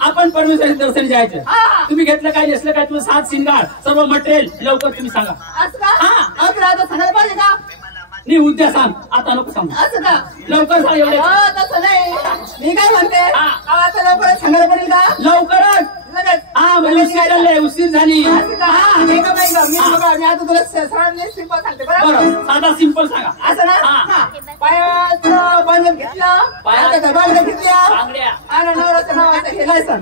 आपण परमेश्वराच्या दर्शनी जायचं. तुम्ही घेतलं काय नेसलं काय तुझं सात शिंगार सर्व मटेरियल लवकर तुम्ही सांगा. सांगायला पाहिजे का नाही उद्या सांग आता नको सांग असं का लवकर सांग. एवढे तसं नाही मी काय म्हणते आता लवकर सांगायला पडेल का लवकरच. लगेच हा म्हणजे उशीर झाली. मी आता तुला सरळ सिंपल सांगते बरं साधा सिंपल सांगा. असं ना पायाचं बंधन घेतलं पायाच्या बांगड्या घेतल्या आणि नवऱ्याचं नावाचं हे लायसन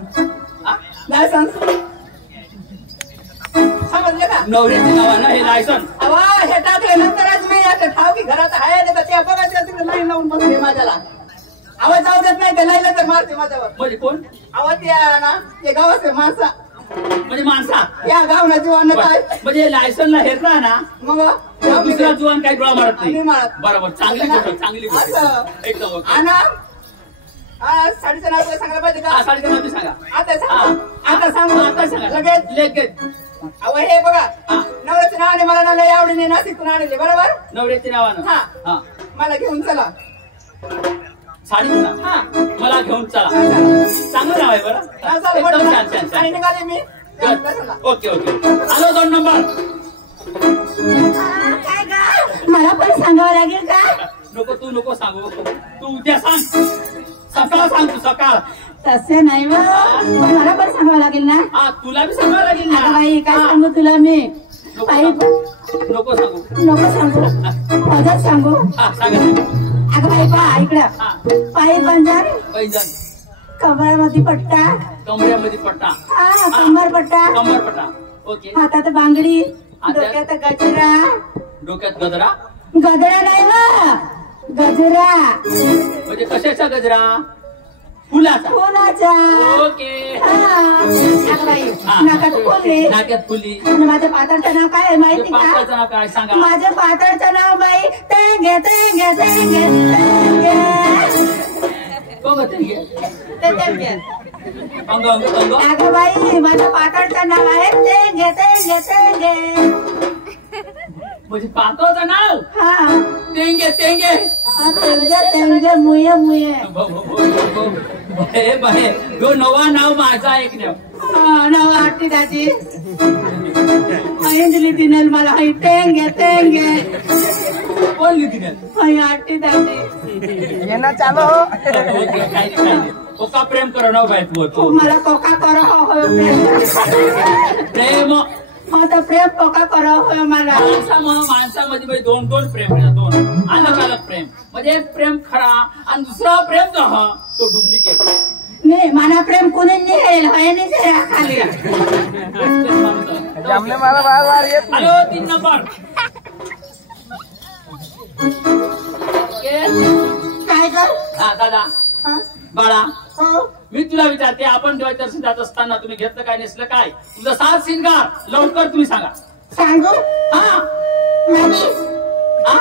समजले का नवऱ्याच्या नावानं हे लायसन अवा हे टाकल्यानंतरच मी आता ठाव की घरात आहे नाही तर त्या बघायचं तिकडे लाईन लावून बसले माझ्याला. आवाज जाऊ देत नाही ते लाईन तर मारते माझ्यावर. म्हणजे कोण आवाज या ना ते गावाचे माणसा म्हणजे माणसा या गावना जीवन काय म्हणजे लायसनला हेरला ना मग दुसरा जीवन काही डोळा मारत नाही. बरोबर चांगली चांगली एकदम. साडीचं नाव सांगायला पाहिजे का साडीचं नाव सांगा आता सांगू आता सांगा लगेच. अहो हे बघा नवऱ्याच्या नावाने मला ना लय आवडीने नाशिकून आणले बरोबर नवऱ्याच्या नावानं हा मला घेऊन चला साडी मला घेऊन चला. चांगलं नाव आहे बरं आणि निघाले मी. ओके आलो 2 नंबर. काय का मला पण सांगावं लागेल का नको सांगू तू उद्या सांग. सकाळ सांग तू सकाळ. तसे नाही मला पण सांगावं लागेल ना. तुला बी सांगावं लागेल ना बाई काय सांगू तुला मी नको सांगू माझाच सांगू सांगा. अगं बाई पा इकडं पायी पंजर कमरामध्ये पट्टा कमऱ्यामध्ये पट्टा कंबर पट्टा ओके. हातात बांगडी डोक्यात गजरा डोक्यात गजरा नाही गजरा म्हणजे कशाचा गजरा फुलाचा ओके. नाक्यात फुली. माझ्या पात्राचं नाव काय आहे माहिती पात्राचं नाव काय सांगा. माझ्या पात्राचं नाव बाई अंग अंग अंग अगं बाई माझं पाटणचं नाव आहे तेंगे तेंगे तेंगे. म्हणजे पातळचं नाव हा तेंगे तेंगे तेंगे तेंगे मुये मुये. बाहे बाहे तो नवा नाव माझा एक नाव नाव आटी दादी दिली तिने मला हाय तेंगे तेंगे. कोण लिहिती नाही हाय आटी दादी येणं चालू हो. कोका प्रेम करो ना बाई तू मला कोका करा हो प्रेम आता प्रेम कोका करा हो मला. माणसामध्ये म्हणजे दोन दोन प्रेम आहे, दोन अलग अलग प्रेम. म्हणजे एक प्रेम खरा आणि दुसरा प्रेम जो हा तो डुप्लिकेट. नाही मला प्रेम कुणी नाही खाली. जमले मला बार बार येत नाही. हॅलो 3 नंबर काय कर हा दादा हा? बाळा हो मी तुला विचारते आपण देवा दर्शन जात असताना तुम्ही घेतलं काय नेसलं काय तुझं 7 शिंगार लवकर तुम्ही सांगा. सांगू हा मामी हा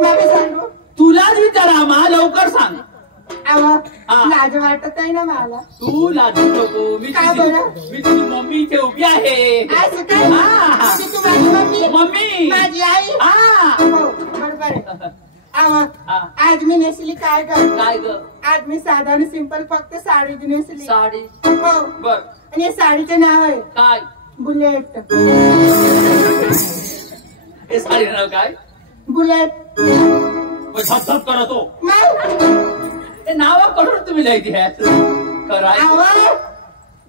मामी सांगू. तुलाच विचारा मा लवकर सांग. अहो हा. लाज वाटत आहे ना मला. तू लाजू नको काय बरं? मी तुझी मम्मी इथे उभी आहे. असं काय हा. ती तू माझी मम्मी मम्मी माझी आई. हा हो बरोबर आहे. अहो हा. आज मी नेसली काय कर काय ग आज मी साधा आणि सिंपल फक्त साडी नेसली. साडी हो बर आणि या साडीचे नाव आहे काय बुलेट. हे साडी नाव काय बुलेट झपझप करतो मग ते नावा करून तुम्ही लय घ्या कराय अहो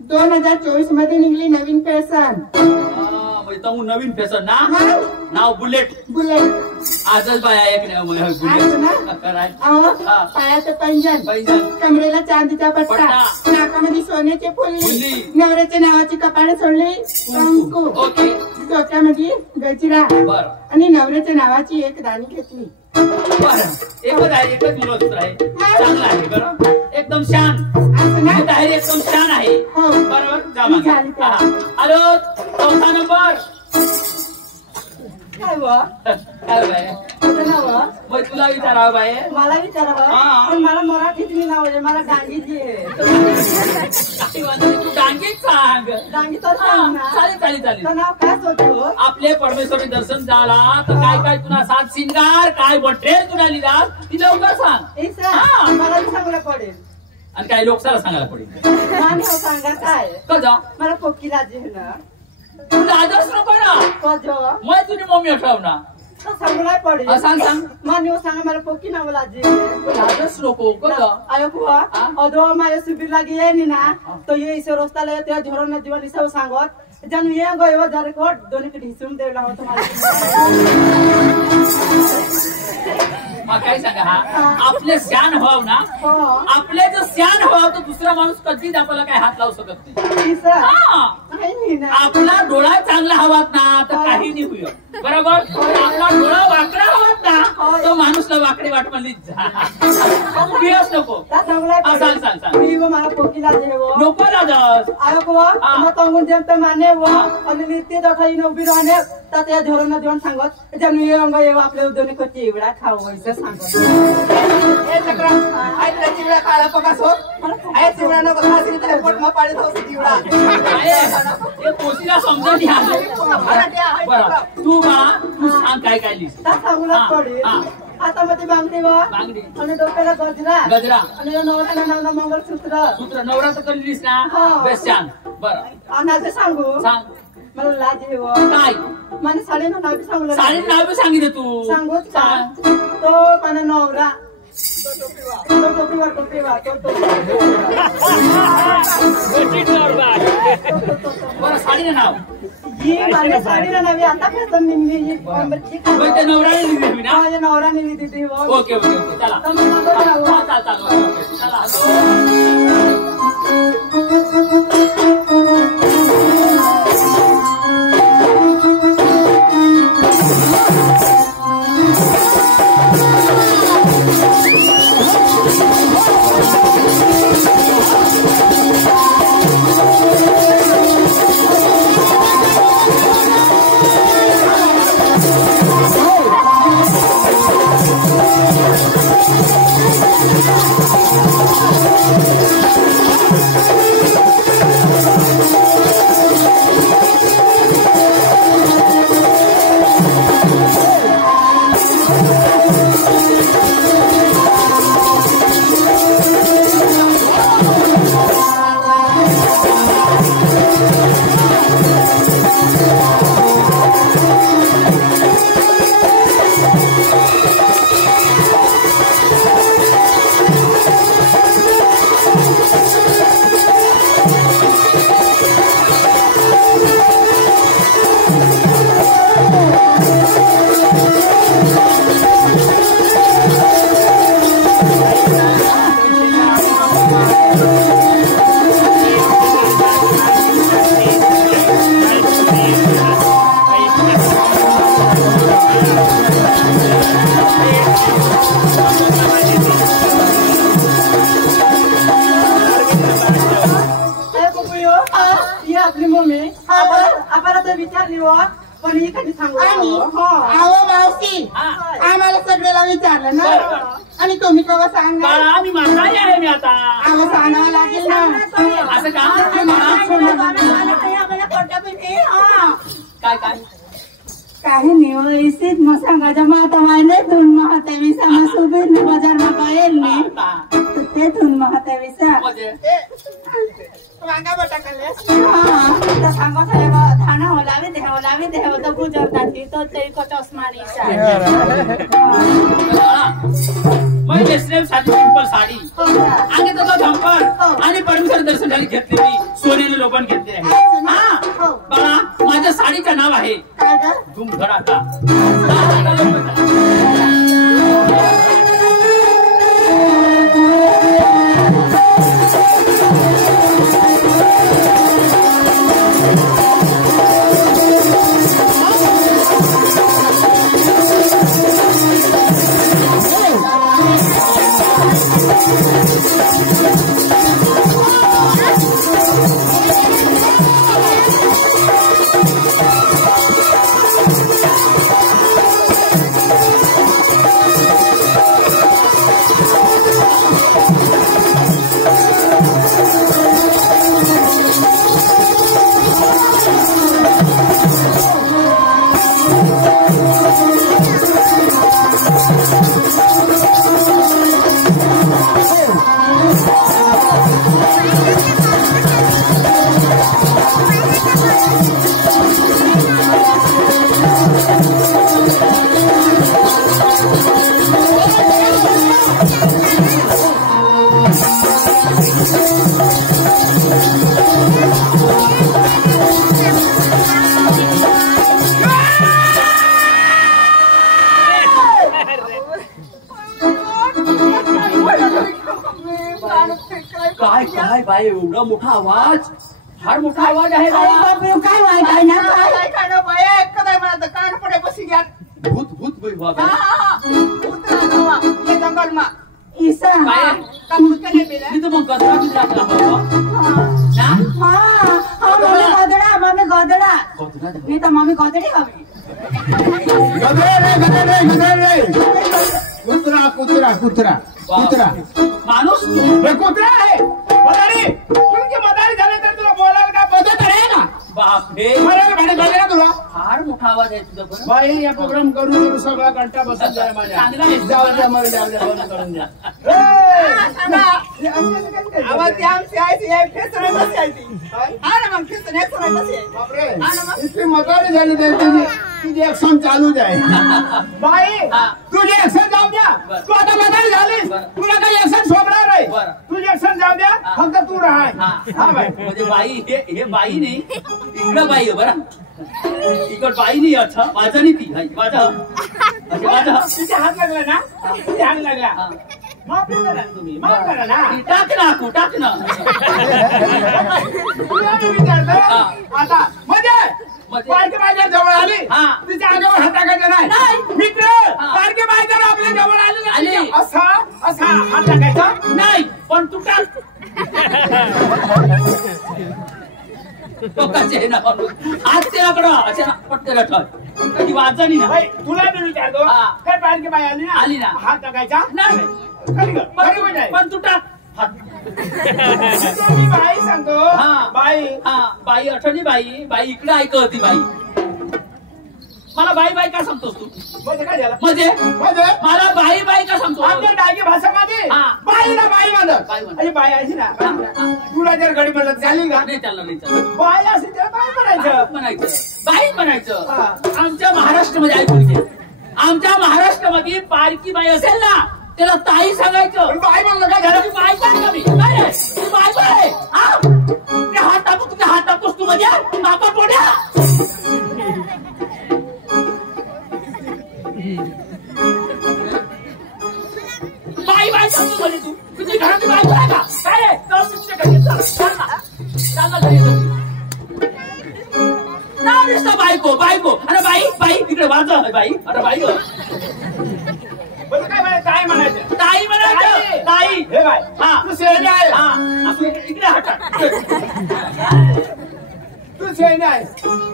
2024 मध्ये निघली नवीन फॅशन. नवीन फॅशन ना मग नाव बुलेट. बुलेट आजच बाया एक नाव आज बुलेट ना कराय अहो हा. पायाचं पैंजण पैंजण कमरेला चांदीचा पट्टा पट्टा. नाकामध्ये सोन्याचे फुल्ली फुल्ली. नवऱ्याच्या नावाची कपाळे सोडली कंकू ओके डोक्यामध्ये गजरा बर आणि नवऱ्याच्या नावाची एक राणी घेतली. बर एकच आहे एकच मुलगा आहे चांगला आहे बरं एकदम शान असं ना आहे एकदम छान आहे. हो बरोबर जा मागे. झाली तर. हा. हॅलो 4था नंबर काय बुवा? काय बाय तुझं नाव बुवा? मग तुला विचारावं बाय मला विचारावं हा. पण मला मराठीत मी नाव आहे मला डांगीची आहे. काही वांधो नाही, तू डांगीत सांग. डांगी तर हा, सांग ना. चालेल चालेल चालेल. तर नाव काय होतं आपले परमेश्वरी दर्शन झाला तर काय काय तुला 7 शिंगार काय बट्रेल तुला लिहिला ती लवकर सांग. हा. मला बी सांगायला पडेल. आणि काय लोकसाला सांगायला पडेल मान नाव सांगा काय कजा मला पोकी लाजी आहे ना. तू लाजच नको ना कज मग तुझी मम्मी आठव ना सांगू नाही पडेल. सांग सांग मान नाव सांगा मला पोकी नाव लाजी आहे. लाजच नको कजा आयो कुवा हा? अदो माझ्या शिबिर लागी आहे नी ना तो ये इसे रस्त्याला त्या झोरण जीवन इसे सांगत जानु ये गयो जर कोट दोन्ही कडे हिसून देवला होता मग काय सांगा हा आपले शान व्हाव ना हो आपले जर शान व्हाव तर दुसरा माणूस कधीच आपल्याला काय हात लावू शकत नाही. इसे हा. नाही ना आपला डोळा चांगला हवात ना तर काही नाही होईल बरोबर. आपला डोळा वाकडा हवात ना तो माणूसला वाकडे वाट म्हणली नको. त्या सांगला हा, सांग सांग सांग मी वो मला पोकी लाजी आहे वो नको लाजस. आयो कुवा हा. मग तंगून जेम तर माने वो आणि मी ते दठाई न उभी राहणे तर त्या झोरण जीवन सांगत जानु ये अंग ये आपले दोन्ही कच्ची एवढा खाऊ इसे सांगत. ए चक्रा आई तुला चिवडा काळा पकास हो आई चिवडा नको खासी तर पोटमा पाडीत हो चिवडा हे कोशीला समजून घ्या. बरं तू तू सांग काय काय लिहिस. त्या सांगूला हा, पडेल हा. हातामध्ये बांगडी वा बांगडी आणि डोक्याला गजरा गजरा आणि नवऱ्याला नाव मंगळसूत्र सूत्र नवरात्र करीस ना हा. बेस्ट छान बरं आणि असं सांगू सांग मला लाज आहे व काय माझ्या साडीनं नाव बी सांगू साडी नाव बी सांगितलं तू सांगूच का सांग. तो माझा नवरा तो टोपीवर टोपीवर तो बरं साडीचं नाव ही माझ्या साडीला नवी आता फॅशन निघली मग ते नवराने लिहिली ना. माझ्या नवराने दिली ती व ओके ओके ओके चला तुम्ही माझं नाव वा. चाल चाल ओके, चला हॅलो. Thank you. आपली मम्मी आपल्याला तर विचारली हो पण ही कधी सांगू अहो मावशी आम्हाला सगळ्याला विचारलं ना आणि तुम्ही केव्हा सांगा आम्ही म्हातारी आहे मी आता आम्हाला सांगावं लागेल ना असं का काय काय काही नाही इसीत मग सांगायच्या माता मायने तुम महाता विसा मग सुबीर ने बाजार में पायल ने ते तुम महाता विसा वांगा बटाकले हां तर सांगत आहे थाना होलावे दे तो गुजरताती तो ते कटस मारीसा मैं नेसले साधी सिंपल साडी आणि तो झंपर आणि परमेश्वर दर्शनाला घेतली मी सोनेने लोबन घेतले हा बाळा माझ्या साडीचं नाव आहे काय ग धूमधडाका काय काय बाई एवढा मोठा आवाज फार मोठा आवाज आहे काय वाईट आहे ना काय खाणं बाया कदाय मला कान पडे बसी घ्या भूत भूत बाई बाबा उतरा ये जंगल मा ईसा काय काम केले बेला मी तर मग गदरा बिदरा लागला बाबा हां मम्मी गोदडा मी तर मम्मी गोदडी हवी गदरे कुत्रा माणूस कुत्रा आहे मदारी तुमची मदारी झाली तर तुला बोलायला काय पद्धत आहे का बापरे भाडे तुला फार मोठा आवाज आहे तुझा बरं बाई या प्रोग्राम करून सगळा घंटा बसत जाय माझ्या चांगला आहे. जाऊ द्या मला बंद करून द्या आवाज आमची आयची आहे फेसणे बसी आयची हा ना मग फेसणे एक्सरे बसी आहे बापरे इतकी मदारी झाली तर तुझी ऍक्शन चालू जाय बाई तुझी ऍक्शन जाऊ द्या तू आता मदारी झालीस तुला काही ऍक्शन सोडणार नाही तुझी ऍक्शन जाऊ द्या फक्त तू राहाय हा बाई म्हणजे बाई हे बाई नाही इकडं बाई आहे बरं इकड बाई नाही अच्छा माझा नाही ती माझा तिथे हात लागला ना तिथे हात लागला माफ करा तुम्ही माफ करा ना टाक ना आता म्हणजे पारके बायच्या जवळ आली तिच्या अंगावर हात टाकायचा नाही मित्र पारके बायच्या आपल्या जवळ आली असा हात टाकायचा नाही पण तू टाक टोकाचे ना आज ते आकडा अशा पटकन ठेव ती वाजणी ना तुला मी विचारतो काय पारके बाय आली ना हात टाकायचा नाही पण तू टाक बाई सांगतो बाई अठनी बाई इकडे ऐक होती बाई मला बाई का सांगतोस तू म्हणजे काय झालं म्हणजे मला बाई का सांगतो आमच्या डागी भाषामध्ये बाईला बाई म्हणत आणि बाई अशी ना तुला जर गडी म्हणत झाली का नाही चाललं बाई असे तर बाई म्हणायचं आमच्या महाराष्ट्रामध्ये ऐकून घे आमच्या महाराष्ट्रामध्ये पारकी बाई असेल ना त्याला ताई सांगायचं बाई म्हणलं काय झालं बाई बाई हात टाकतोस तू म्हणजे बापा पोड्या बाई सांगतो म्हणजे तू तुझी घराची बायको आहे का काय रे चल तुझ्या घरी चल चाल ना घरी चल ना दिसतं बायको अरे बाई इकडे वाजव बाई अरे बाई बरं काय म्हणायचं ताई म्हणायचं ताई हे बाय हा तू शेणी आहे हा असं इकडे हटा तू शेणी आहे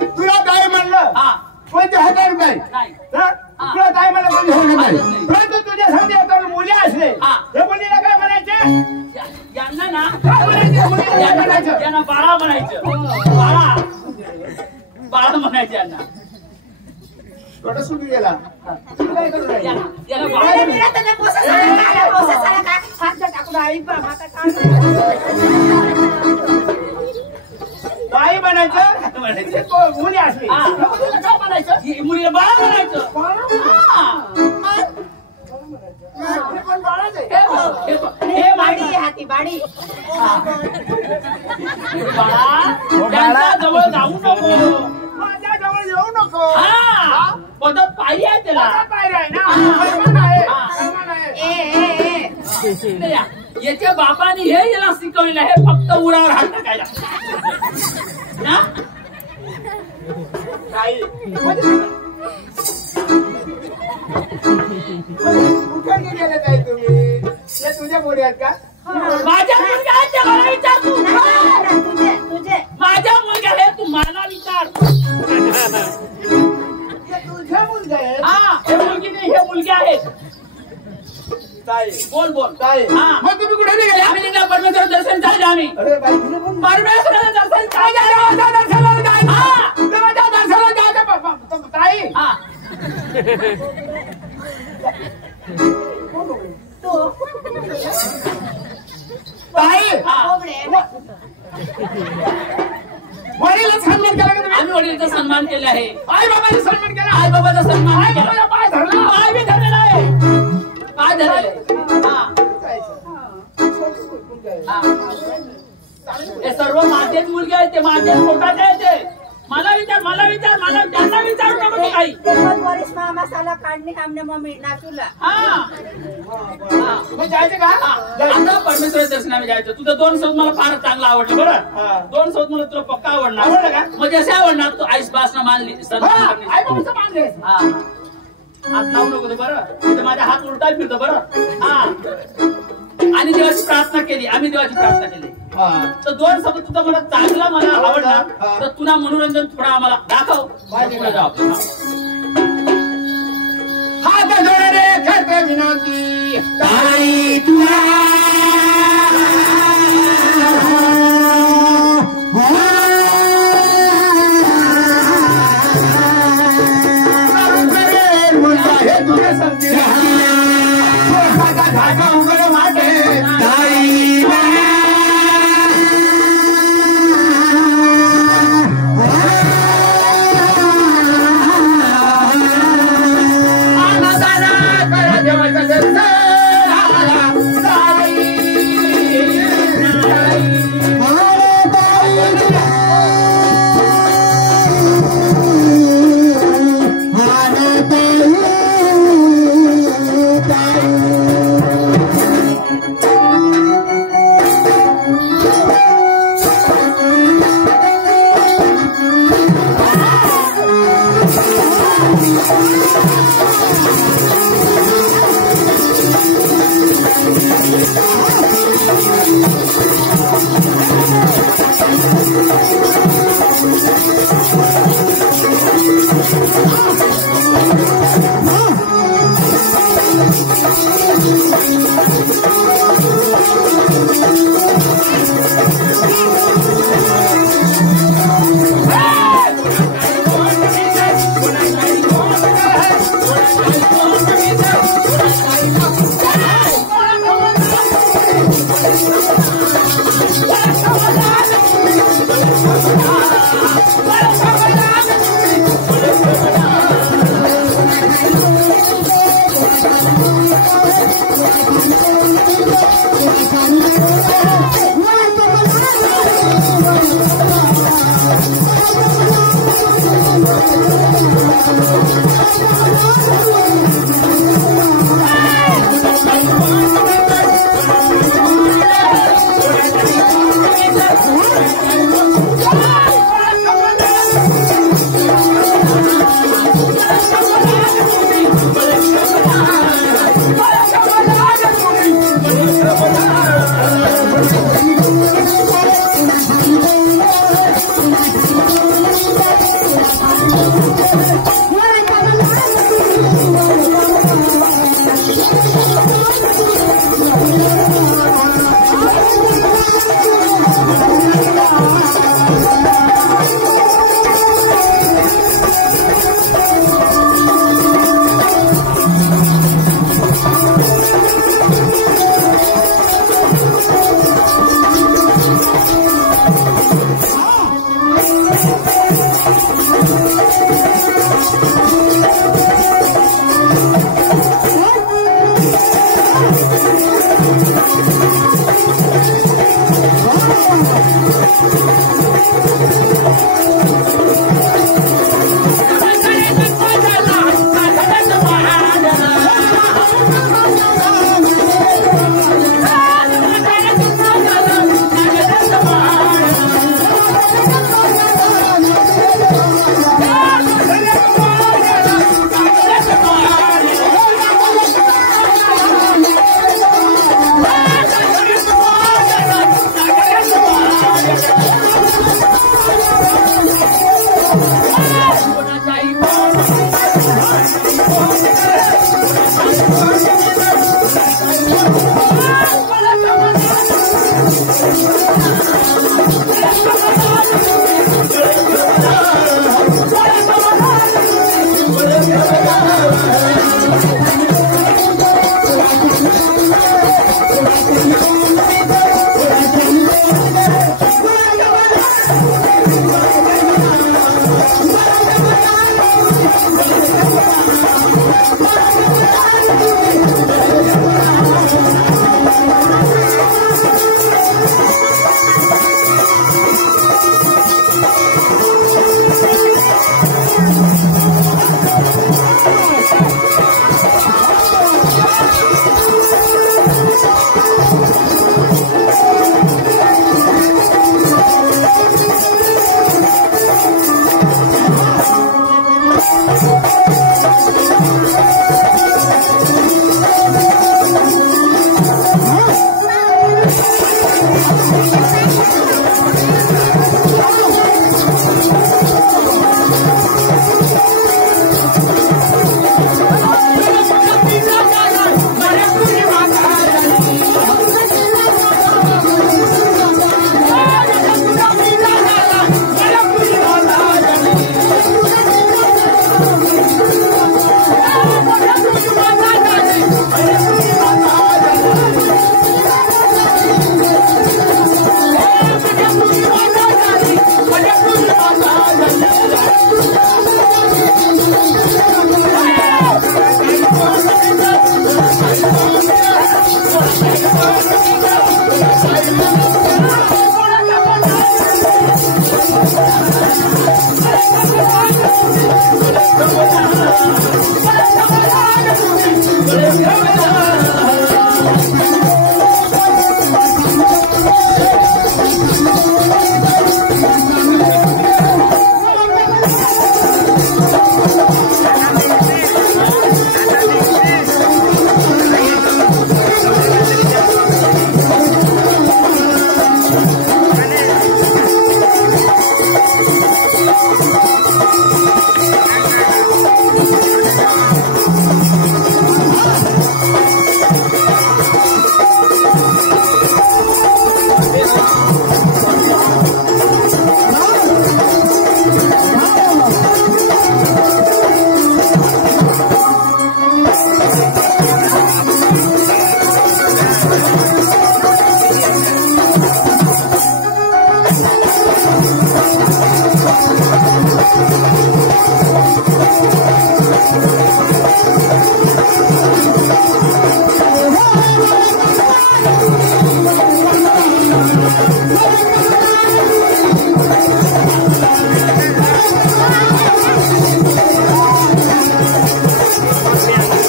तुला ताई म्हणलं हा कोणते हजार नाही नाही तुला ताई म्हणलं कोणते हजार नाही परंतु तुझ्या समजा आता मुली असले हा. हे मुलीला काय म्हणायचे यांना ना काय म्हणायचे मुलीला म्हणायचं यांना बाळा म्हणायचं बाळा म्हणायचं यांना थोडं सुटू गेला तू काय करू राहिली? याला बाळा ताई म्हणायचं म्हणायचं मुली असली हा. मुलीला काय म्हणायचं मुलीला बाळा म्हणायचं हा. हे पण बाळाच आहे. हे बाडी हाती बाडी बाळा त्यांच्या जवळ जाऊ नको माझ्या जवळ येऊ नको हा पदत पायरी आहे त्याला आता पायरी आहे ना हा. सन्मान आहे हा. सन्मान आहे इकडे या. याच्या बापाने हे याला शिकवलेलं आहे फक्त उरावर हात टाकायला ना? ताई कुठे गेले ताई तुम्ही हे तुझ्या मुली आहेत का माझ्या मुलगा आहे ते मला विचार तू तुझे माझ्या मुलगा आहे तू मला विचार हे तुझ्या मुलगा आहेत हा हे मुलगी नाही हे मुलगे आहेत ताई बोल ताई हा मग तुम्ही कुठे गेले आम्ही निघा परमेश्वर दर्शन झाले आम्ही अरे बाई तुझे पण परमेश्वराचं दर्शन झालं. देवाच्या दर्शनाला जायचं. हा. देवाच्या दर्शनाला जायचं. ताई हा ताई हा वडिलांचा सन्मान केला का तुम्ही आम्ही वडिलांचा सन्मान केला आहे आई बाबाचा सन्मान केला आई बाबाचा सन्मान आई केला बाबाचा पाय धरला पाय बी धरलेला आहे पाय धरलेला आहे हा हे सर्व माझेच मुलगे आहेत ते माझेच पोटाचे आहेत ते मला विचार त्यांना विचारू नको तू काही वरिष्ठ मसाला काढणे कामने मम्मी नाचूला हा मग जायचं का आता परमेश्वर दर्शनाला जायचं तुझं 2 सौत मला फार चांगलं आवडलं बरं 2 सौत मला तुला पक्का आवडलं आवडणार का? म्हणजे असे आवडणार तू आईस बासना मानली हा, सन्मान आई करण्याची. बाबाचं मान द्यायचं. हा हात लावू नको ते बरं इथं माझा हात उलटा फिरतो बरं हा आणि देवाची प्रार्थना केली आम्ही देवाची प्रार्थना केली तर 2 शब्द तुझा मला चांगला मला आवडला तर तुला मनोरंजन थोडा आम्हाला दाखव पुढे जाऊ आपण. हात जोडणे करते विनंती ताई तुला हे तुझ्या संधी धागा उघड वाटे ताई Thank you.